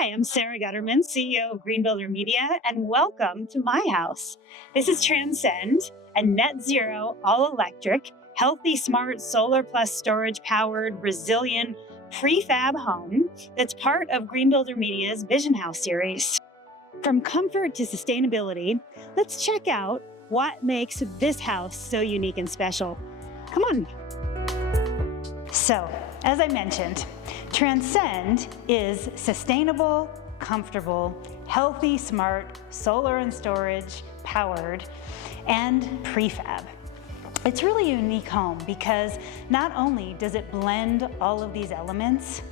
Hi, I'm Sara Gutterman, CEO of Green Builder Media, and welcome to my house. This is Transcend, a net zero, all electric, healthy, smart, solar plus storage powered, resilient, prefab home that's part of Green Builder Media's VISION House series. From comfort to sustainability, let's check out what makes this house so unique and special. Come on. So, as I mentioned, Transcend is sustainable, comfortable, healthy, smart, solar and storage, powered, and prefab. It's really a unique home because not only does it blend all of these elements,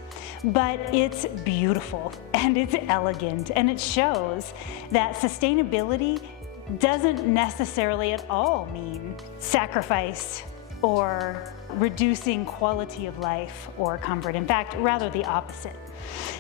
but it's beautiful and it's elegant, and it shows that sustainability doesn't necessarily at all mean sacrifice or reducing quality of life or comfort. In fact, rather the opposite.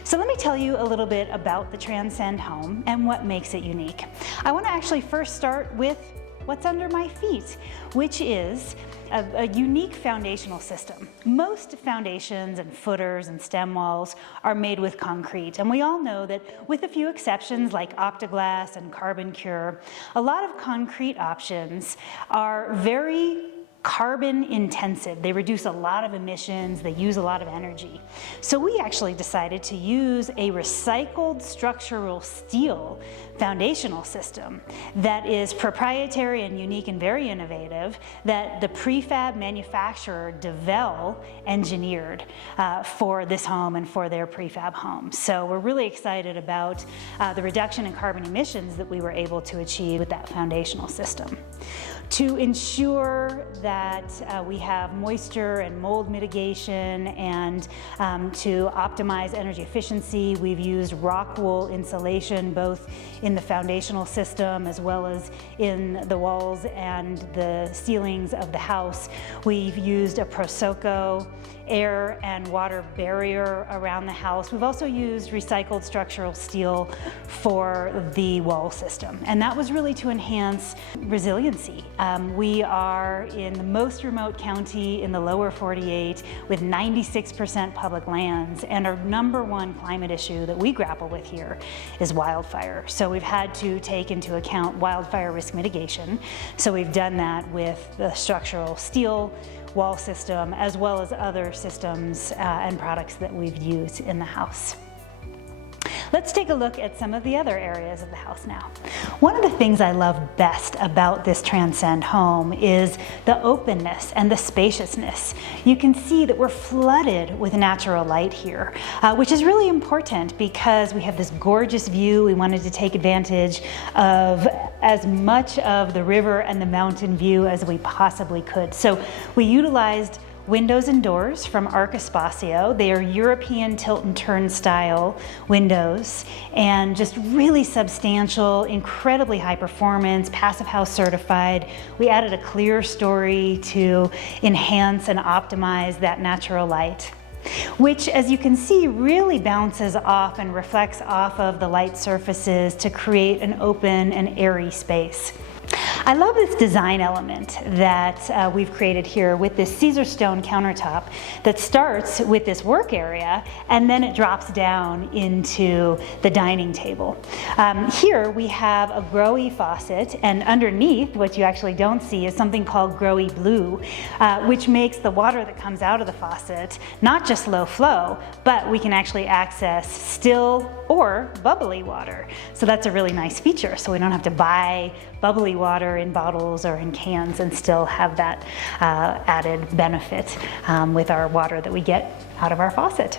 So let me tell you a little bit about the Transcend home and what makes it unique. I want to actually first start with what's under my feet, which is a unique foundational system. Most foundations and footers and stem walls are made with concrete, and we all know that with a few exceptions like Octaglass and Carbon Cure, a lot of concrete options are very carbon intensive. They reduce a lot of emissions, they use a lot of energy. So we actually decided to use a recycled structural steel foundational system that is proprietary and unique and very innovative, that the prefab manufacturer DeVel engineered for this home and for their prefab home. So we're really excited about the reduction in carbon emissions that we were able to achieve with that foundational system. To ensure that we have moisture and mold mitigation and to optimize energy efficiency, we've used rock wool insulation both in the foundational system as well as in the walls and the ceilings of the house. We've used a Prosoco air and water barrier around the house. We've also used recycled structural steel for the wall system, and that was really to enhance resiliency. We are in the most remote county in the lower 48 with 96% public lands, and our number one climate issue that we grapple with here is wildfire. So we've had to take into account wildfire risk mitigation. So we've done that with the structural steel wall system as well as other systems and products that we've used in the house. Let's take a look at some of the other areas of the house now. One of the things I love best about this Transcend home is the openness and the spaciousness. You can see that we're flooded with natural light here, which is really important because we have this gorgeous view. We wanted to take advantage of as much of the river and the mountain view as we possibly could. So we utilized windows and doors from Arc Espacio. They are European tilt and turn style windows and just really substantial, incredibly high performance, Passive House certified. We added a clear story to enhance and optimize that natural light, which, as you can see, really bounces off and reflects off of the light surfaces to create an open and airy space. I love this design element that we've created here with this Caesar stone countertop that starts with this work area and then it drops down into the dining table. Here we have a Growy faucet, and underneath, what you actually don't see, is something called Growy Blue, which makes the water that comes out of the faucet not just low flow, but we can actually access still or bubbly water. So that's a really nice feature, so we don't have to buy bubbly water in bottles or in cans and still have that added benefit with our water that we get out of our faucet.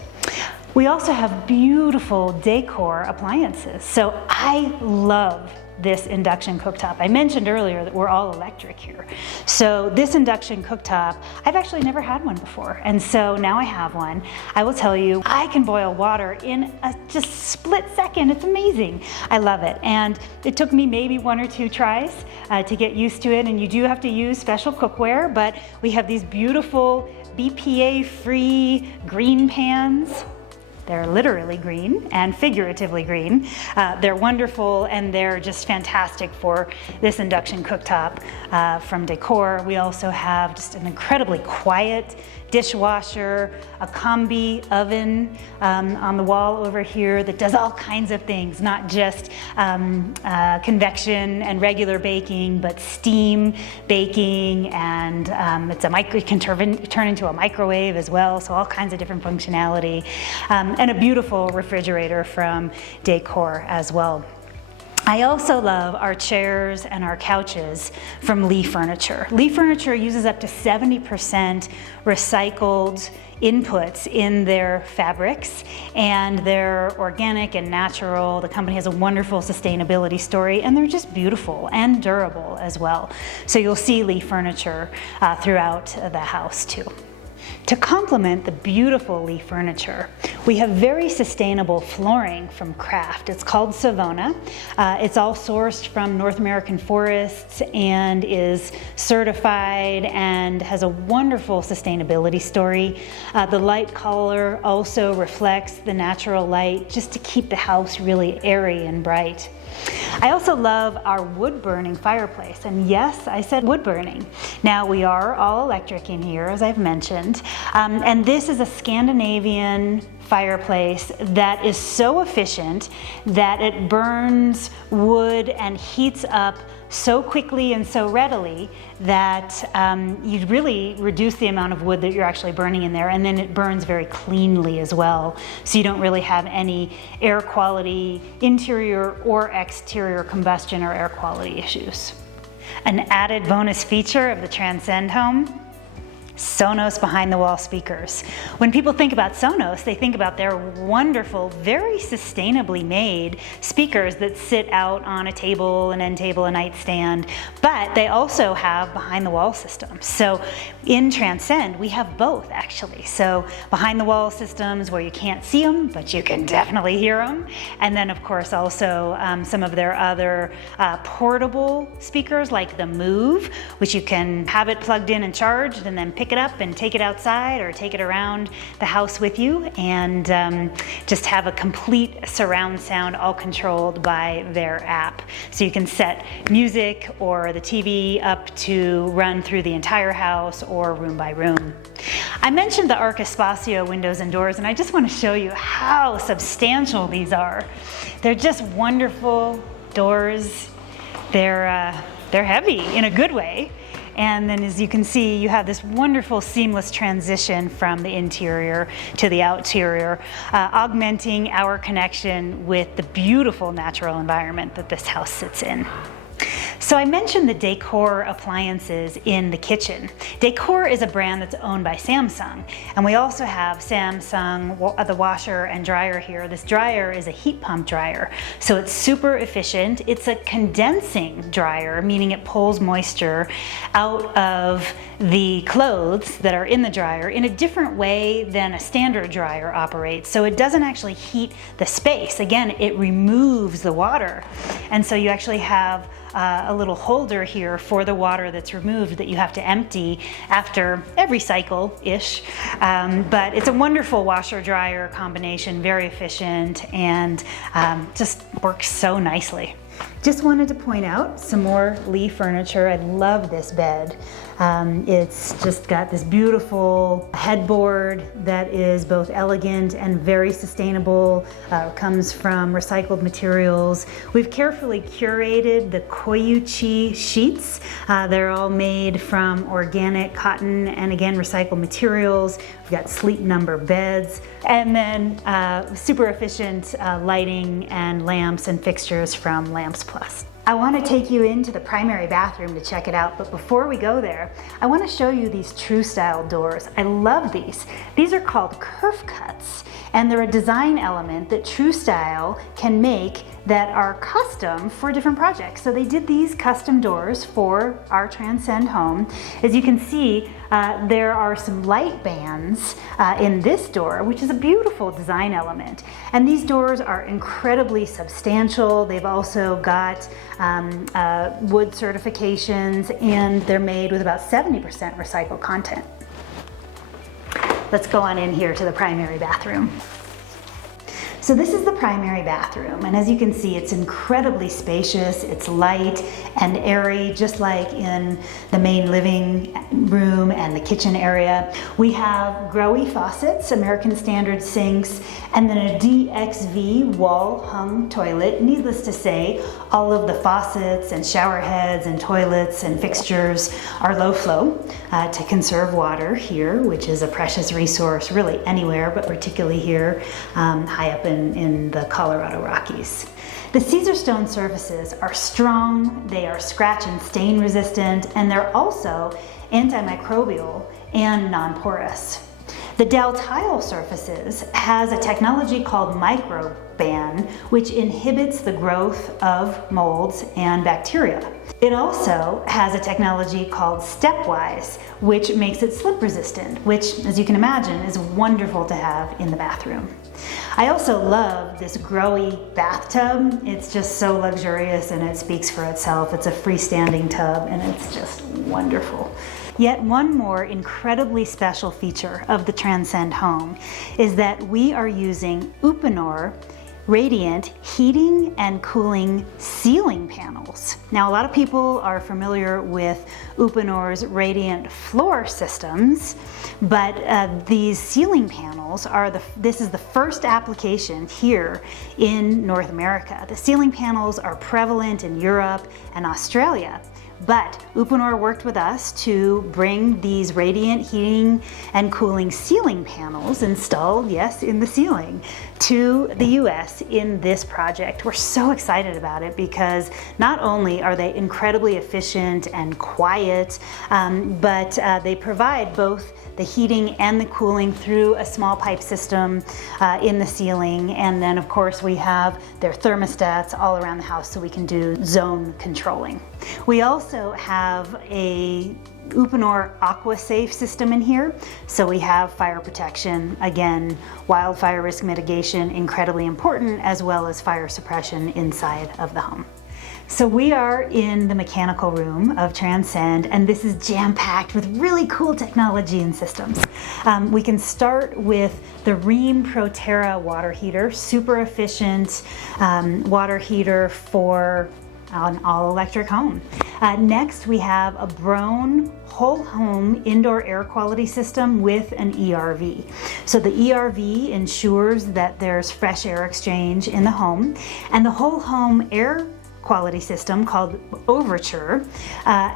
We also have beautiful decor appliances. So I love this induction cooktop. I mentioned earlier that we're all electric here. So this induction cooktop, I've actually never had one before. And so now I have one. I will tell you, I can boil water in a just split second. It's amazing. I love it. And it took me maybe 1 or 2 tries to get used to it. And you do have to use special cookware, but we have these beautiful BPA-free green pans. They're literally green and figuratively green. They're wonderful and they're just fantastic for this induction cooktop from decor. We also have just an incredibly quiet dishwasher, a combi oven on the wall over here that does all kinds of things, not just convection and regular baking, but steam baking, and it can turn into a microwave as well, so all kinds of different functionality, and a beautiful refrigerator from Decor as well. I also love our chairs and our couches from Lee Furniture. Lee Furniture uses up to 70% recycled inputs in their fabrics, and they're organic and natural. The company has a wonderful sustainability story, and they're just beautiful and durable as well. So you'll see Lee Furniture throughout the house too. To complement the beautiful Lee Furniture, we have very sustainable flooring from Craft. It's called Savona. It's all sourced from North American forests and is certified and has a wonderful sustainability story. The light color also reflects the natural light just to keep the house really airy and bright. I also love our wood burning fireplace, and yes, I said wood burning. Now we are all electric in here, as I've mentioned, and this is a Scandinavian fireplace that is so efficient that it burns wood and heats up so quickly and so readily that you really reduce the amount of wood that you're actually burning in there, and then it burns very cleanly as well. So you don't really have any air quality, interior or exterior combustion or air quality issues. An added bonus feature of the Transcend home: Sonos behind the wall speakers. When people think about Sonos, they think about their wonderful, very sustainably made speakers that sit out on a table, an end table, a nightstand, but they also have behind the wall systems. So in Transcend, we have both actually. So behind the wall systems where you can't see them, but you can definitely hear them. And then of course also some of their other portable speakers like the Move, which you can have it plugged in and charged and then pick it up and take it outside or take it around the house with you, and just have a complete surround sound, all controlled by their app. So you can set music or the TV up to run through the entire house or room by room. I mentioned the Arc Espacio windows and doors, and I just want to show you how substantial these are. They're just wonderful doors. They're heavy in a good way. And then as you can see, you have this wonderful seamless transition from the interior to the exterior, augmenting our connection with the beautiful natural environment that this house sits in. So I mentioned the Decor appliances in the kitchen. Decor is a brand that's owned by Samsung, and we also have Samsung, the washer and dryer here. This dryer is a heat pump dryer, so it's super efficient. It's a condensing dryer, meaning it pulls moisture out of the clothes that are in the dryer in a different way than a standard dryer operates. So it doesn't actually heat the space. Again, it removes the water, and so you actually have a little holder here for the water that's removed that you have to empty after every cycle-ish. But it's a wonderful washer-dryer combination, very efficient, and just works so nicely. Just wanted to point out some more Lee Furniture. I love this bed. It's just got this beautiful headboard that is both elegant and very sustainable. Comes from recycled materials. We've carefully curated the Koyuchi sheets. They're all made from organic cotton and again recycled materials. We've got Sleep Number beds, and then super efficient lighting and lamps and fixtures from Lamps Plus. I want to take you into the primary bathroom to check it out, but before we go there, I want to show you these True Style doors. I love these. These are called curve cuts, and they're a design element that True Style can make that are custom for different projects. So they did these custom doors for our Transcend home. As you can see, there are some light bands in this door, which is a beautiful design element. And these doors are incredibly substantial. They've also got wood certifications, and they're made with about 70% recycled content. Let's go on in here to the primary bathroom. So this is the primary bathroom, and as you can see, it's incredibly spacious, it's light and airy, just like in the main living room and the kitchen area. We have Growy faucets, American Standard sinks, and then a DXV wall-hung toilet. Needless to say, all of the faucets and shower heads and toilets and fixtures are low flow to conserve water here, which is a precious resource really anywhere, but particularly here high up in the Colorado Rockies. The Caesar stone surfaces are strong, they are scratch and stain resistant, and they're also antimicrobial and non-porous. The Dow tile surfaces has a technology called microban, which inhibits the growth of molds and bacteria. It also has a technology called Stepwise, which makes it slip resistant, which, as you can imagine, is wonderful to have in the bathroom. I also love this Growy bathtub. It's just so luxurious and it speaks for itself. It's a freestanding tub and it's just wonderful. Yet one more incredibly special feature of the Transcend home is that we are using Uponor radiant heating and cooling ceiling panels. Now, a lot of people are familiar with Uponor's radiant floor systems, but these ceiling panels are this is the first application here in North America. The ceiling panels are prevalent in Europe and Australia. But Uponor worked with us to bring these radiant heating and cooling ceiling panels installed, yes, in the ceiling, to the US in this project. We're so excited about it because not only are they incredibly efficient and quiet, but they provide both the heating and the cooling through a small pipe system in the ceiling. And then of course we have their thermostats all around the house so we can do zone controlling. We also have a Uponor AquaSafe system in here. So we have fire protection, again, wildfire risk mitigation, incredibly important, as well as fire suppression inside of the home. So we are in the mechanical room of Transcend, and this is jam-packed with really cool technology and systems. We can start with the Rheem ProTerra water heater, super efficient water heater for an all-electric home. Next, we have a Broan whole home indoor air quality system with an ERV. So the ERV ensures that there's fresh air exchange in the home, and the whole home air quality system called Overture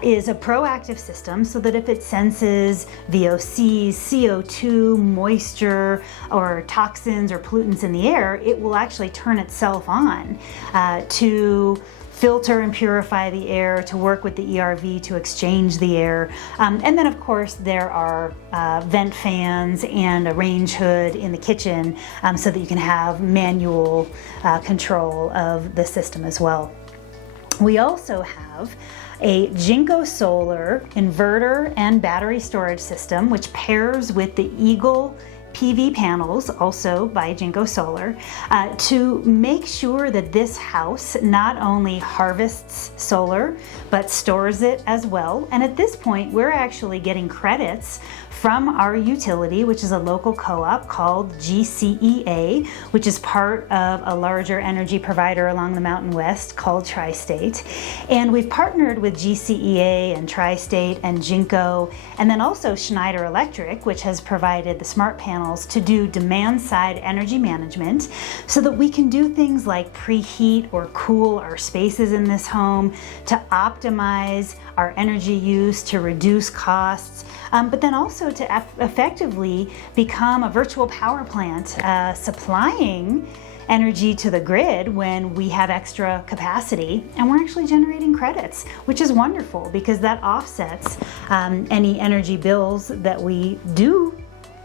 is a proactive system so that if it senses VOCs, CO2, moisture, or toxins or pollutants in the air, it will actually turn itself on to filter and purify the air, to work with the ERV to exchange the air. And then of course there are vent fans and a range hood in the kitchen so that you can have manual control of the system as well. We also have a Jinko Solar inverter and battery storage system, which pairs with the Eagle PV panels, also by Jinko Solar, to make sure that this house not only harvests solar, but stores it as well. And at this point, we're actually getting credits from our utility, which is a local co-op called GCEA, which is part of a larger energy provider along the Mountain West called Tri-State. And we've partnered with GCEA and Tri-State and Jinko, and then also Schneider Electric, which has provided the smart panels to do demand-side energy management so that we can do things like preheat or cool our spaces in this home, to optimize our energy use, to reduce costs, but then also to effectively become a virtual power plant, supplying energy to the grid when we have extra capacity, and we're actually generating credits, which is wonderful because that offsets any energy bills that we do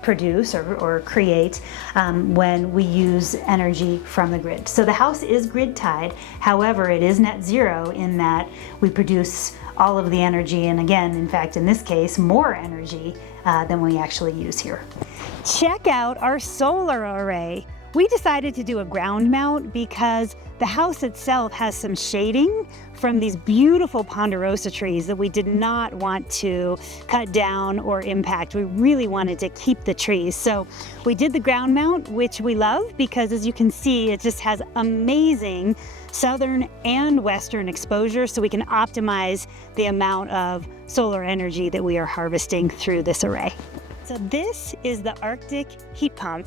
produce or create when we use energy from the grid. So the house is grid tied, however, it is net zero in that we produce all of the energy, and again, in fact, in this case, more energy than we actually use here. Check out our solar array. We decided to do a ground mount because the house itself has some shading from these beautiful ponderosa trees that we did not want to cut down or impact. We really wanted to keep the trees. So we did the ground mount, which we love because, as you can see, it just has amazing southern and western exposure, so we can optimize the amount of solar energy that we are harvesting through this array. So this is the Arctic heat pump.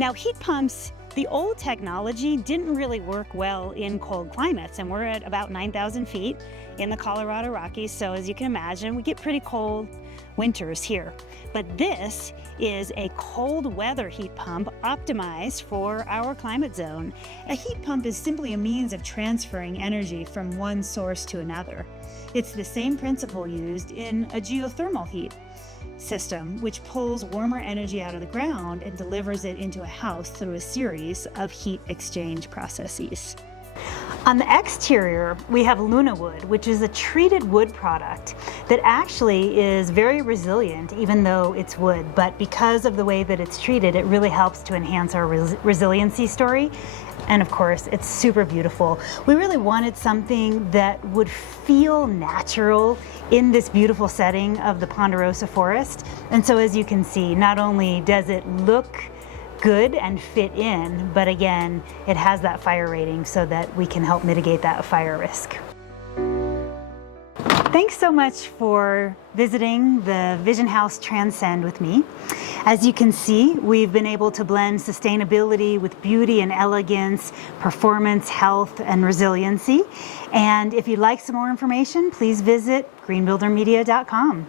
Now, heat pumps, the old technology didn't really work well in cold climates, and we're at about 9,000 feet in the Colorado Rockies, so as you can imagine, we get pretty cold winters here. But this is a cold weather heat pump optimized for our climate zone. A heat pump is simply a means of transferring energy from one source to another. It's the same principle used in a geothermal heat system, which pulls warmer energy out of the ground and delivers it into a house through a series of heat exchange processes. On the exterior, we have Luna wood, which is a treated wood product that actually is very resilient, even though it's wood. But because of the way that it's treated, it really helps to enhance our resiliency story. And of course, it's super beautiful. We really wanted something that would feel natural in this beautiful setting of the ponderosa forest. And so as you can see, not only does it look good and fit in, but again, it has that fire rating so that we can help mitigate that fire risk. Thanks so much for visiting the Vision House Transcend with me. As you can see, we've been able to blend sustainability with beauty and elegance, performance, health, and resiliency. And if you'd like some more information, please visit greenbuildermedia.com.